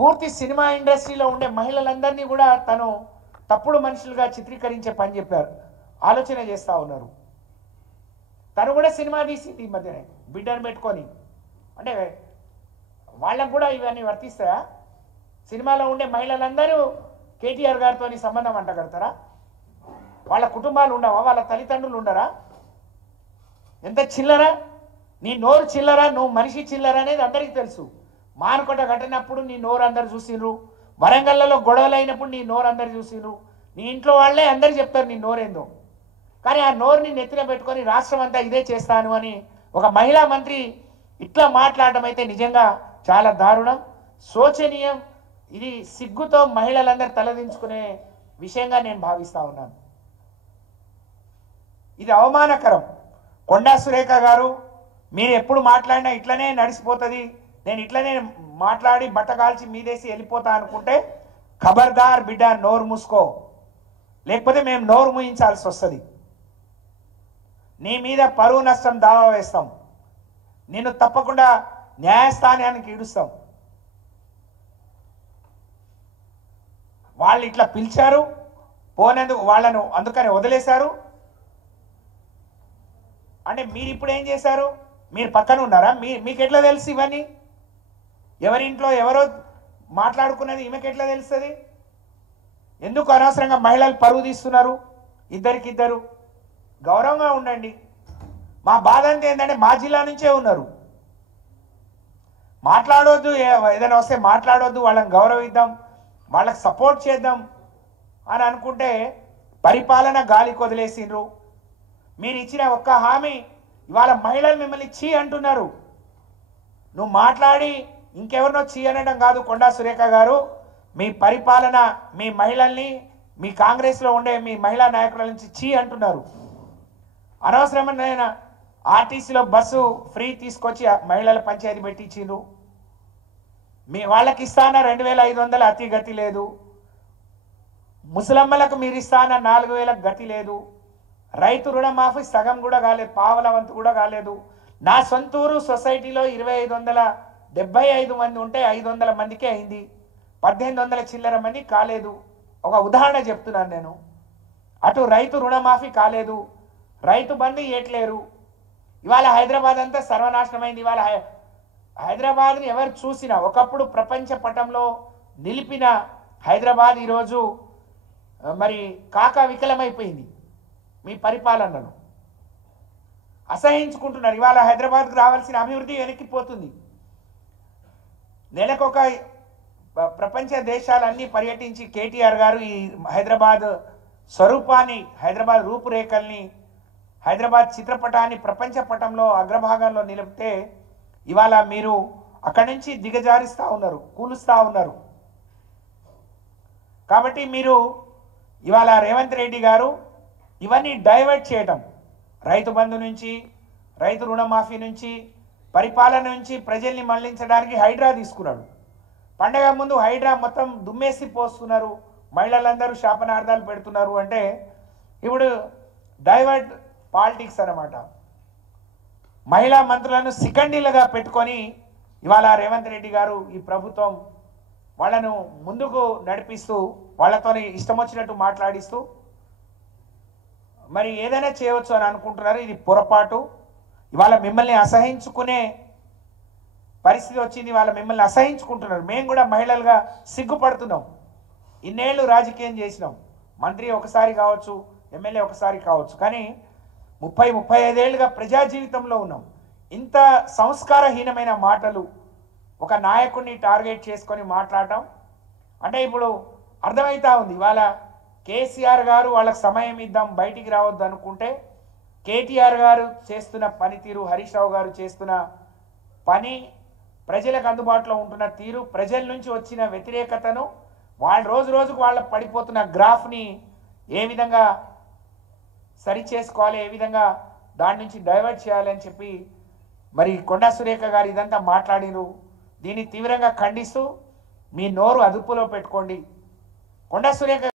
పూర్తి సినిమా ఇండస్ట్రీలో ఉండే మహిళలందరినీ కూడా తను తప్పుడు మనుషులుగా చిత్రీకరించే పని చెప్పారు, ఆలోచన చేస్తూ ఉన్నారు. తను కూడా సినిమా తీసింది ఈ మధ్యనే బిడ్డను పెట్టుకొని. అంటే వాళ్ళకు కూడా ఇవన్నీ వర్తిస్తాయా? సినిమాలో ఉండే మహిళలందరూ కేటీఆర్ గారితో సంబంధం అంటగడతారా? వాళ్ళ కుటుంబాలు ఉండవా? వాళ్ళ తల్లిదండ్రులు ఉండరా? ఎంత చిల్లరా! నీ నోరు చిల్లరా, నువ్వు మనిషి చిల్లరా అనేది అందరికీ తెలుసు. మానుకోట కట్టినప్పుడు నీ నోరు అందరు చూసిండ్రు, వరంగల్లో గొడవలు అయినప్పుడు నీ నోరు అందరు చూసిండ్రు, నీ ఇంట్లో వాళ్ళే అందరు చెప్తారు నీ నోరేందో. కానీ ఆ నోరుని నెత్తిన పెట్టుకొని రాష్ట్రం అంతా ఇదే చేస్తాను అని ఒక మహిళా మంత్రి ఇట్లా మాట్లాడడం అయితే నిజంగా చాలా దారుణం, శోచనీయం. ఇది సిగ్గుతో మహిళలందరూ తలదించుకునే విషయంగా నేను భావిస్తూ ఉన్నాను. ఇది అవమానకరం. కొండా సురేఖ గారు, మీరు ఎప్పుడు మాట్లాడినా ఇట్లనే నడిచిపోతుంది, నేను ఇట్లనే మాట్లాడి బట్టగాల్చి మీదేసి వెళ్ళిపోతా అనుకుంటే ఖబర్దార్ బిడ్డ, నోరు మూసుకో, లేకపోతే మేము నోరు మూయించాల్సి వస్తుంది. నీ మీద పరువు నష్టం దావా వేస్తాం, నిన్ను తప్పకుండా న్యాయస్థానానికి ఈడుస్తాం. వాళ్ళు ఇట్లా పిలిచారు, పోనేందుకు వాళ్ళను అందుకని వదిలేశారు. అంటే మీరు ఇప్పుడు ఏం చేశారు? మీరు పక్కన ఉన్నారా? మీకు ఎట్లా తెలుసు ఇవన్నీ? ఎవరింట్లో ఎవరో మాట్లాడుకున్నది ఈమెకి ఎట్లా తెలుస్తుంది? ఎందుకు అనవసరంగా మహిళలు పరువు తీస్తున్నారు? ఇద్దరికిద్దరు గౌరవంగా ఉండండి. మా బాధ అంతా ఏంటంటే మా జిల్లా నుంచే ఉన్నారు, మాట్లాడొద్దు, ఏదైనా వస్తే మాట్లాడొద్దు, వాళ్ళని గౌరవిద్దాం, వాళ్ళకి సపోర్ట్ చేద్దాం అని అనుకుంటే పరిపాలన గాలికి వదిలేసిండ్రు. మీరు ఇచ్చిన ఒక్క హామీ ఇవాళ మహిళలు మిమ్మల్ని చీ అంటున్నారు. నువ్వు మాట్లాడి ఇంకెవరినో చీ అనడం కాదు కొండా సురేఖ గారు, మీ పరిపాలన మీ మహిళల్ని, మీ కాంగ్రెస్లో ఉండే మీ మహిళా నాయకుల నుంచి చీ అంటున్నారు. అనవసరమైన ఆర్టీసీలో బస్సు ఫ్రీ తీసుకొచ్చి మహిళల పంచాయతీ పెట్టించిండ్రు. మీ వాళ్ళకి ఇస్తాన 2500 అతి గతి లేదు, ముసలమ్మలకు మీరు ఇస్తాన 4000 గతి లేదు, రైతు రుణమాఫీ సగం కూడా కాలేదు, పావల వంతు కూడా కాలేదు. నా సొంతూరు సొసైటీలో 2575 మంది ఉంటే 500 మందికే అయింది, 1800 చిల్లర మంది కాలేదు. ఒక ఉదాహరణ చెప్తున్నాను నేను. అటు రైతు రుణమాఫీ కాలేదు, రైతు బంధు ఇవ్వట్లేరు. ఇవాళ హైదరాబాద్ అంతా సర్వనాశనమైంది. ఇవాళ హైదరాబాద్ని ఎవరు చూసినా, ఒకప్పుడు ప్రపంచ పటంలో నిలిపిన హైదరాబాద్ ఈరోజు మరి కాకా వికలమైపోయింది. మీ పరిపాలనను అసహించుకుంటున్నారు. ఇవాళ హైదరాబాద్కు రావాల్సిన అభివృద్ధి వెనక్కిపోతుంది. నెలకొక ప్రపంచ దేశాలన్నీ పర్యటించి కేటీఆర్ గారు ఈ హైదరాబాద్ స్వరూపాన్ని, హైదరాబాద్ రూపురేఖల్ని, హైదరాబాద్ చిత్రపటాన్ని ప్రపంచ పటంలో అగ్రభాగంలో నిలిపితే ఇవాళ మీరు అక్కడి నుంచి దిగజారిస్తూ ఉన్నారు, కూలుస్తూ ఉన్నారు. కాబట్టి మీరు ఇవాళ రేవంత్ రెడ్డి గారు ఇవన్నీ డైవర్ట్ చేయడం, రైతు బంధు నుంచి, రైతు రుణమాఫీ నుంచి, పరిపాలన నుంచి ప్రజల్ని మళ్లించడానికి హైడ్రా తీసుకున్నాడు. పండగ ముందు హైడ్రా మొత్తం దుమ్మేసి పోస్తున్నారు, మహిళలందరూ శాపనార్థాలు పెడుతున్నారు. అంటే ఇప్పుడు డైవర్ట్ పాలిటిక్స్ అన్నమాట. మహిళా మంత్రులను సికండీలుగా పెట్టుకొని ఇవాళ రేవంత్ రెడ్డి గారు, ఈ ప్రభుత్వం వాళ్ళను ముందుకు నడిపిస్తూ వాళ్ళతో ఇష్టం వచ్చినట్టు మాట్లాడిస్తూ మరి ఏదైనా చేయవచ్చు అని అనుకుంటున్నారు. ఇది పొరపాటు. ఇవాళ మిమ్మల్ని అసహించుకునే పరిస్థితి వచ్చింది. వాళ్ళ మిమ్మల్ని అసహించుకుంటున్నారు. మేము కూడా మహిళలుగా సిగ్గుపడుతున్నాం. ఇన్నేళ్ళు రాజకీయం చేసినాం, మంత్రి ఒకసారి కావచ్చు, ఎమ్మెల్యే ఒకసారి కావచ్చు, కానీ 30-35 ఏళ్ళుగా ప్రజా జీవితంలో ఉన్నాం. ఇంత సంస్కారహీనమైన మాటలు ఒక నాయకుడిని టార్గెట్ చేసుకొని మాట్లాడటం అంటే ఇప్పుడు అర్థమవుతా ఉంది. ఇవాళ కేసీఆర్ గారు వాళ్ళకి సమయం ఇద్దాం, బయటికి రావద్దు అనుకుంటే కేటీఆర్ గారు చేస్తున్న పనితీరు, హరీష్ రావు గారు చేస్తున్న పని, ప్రజలకు అందుబాటులో ఉంటున్న తీరు, ప్రజల నుంచి వచ్చిన వ్యతిరేకతను, వాళ్ళు రోజు రోజుకు వాళ్ళ పడిపోతున్న గ్రాఫ్ని ఏ విధంగా సరి చేసుకోవాలి, ఏ విధంగా దాని నుంచి డైవర్ట్ చేయాలని చెప్పి మరి కొండా సురేఖ గారు ఇదంతా మాట్లాడిరు. దీన్ని తీవ్రంగా ఖండిస్తూ మీ నోరు అదుపులో పెట్టుకోండి. కొండా సురేఖ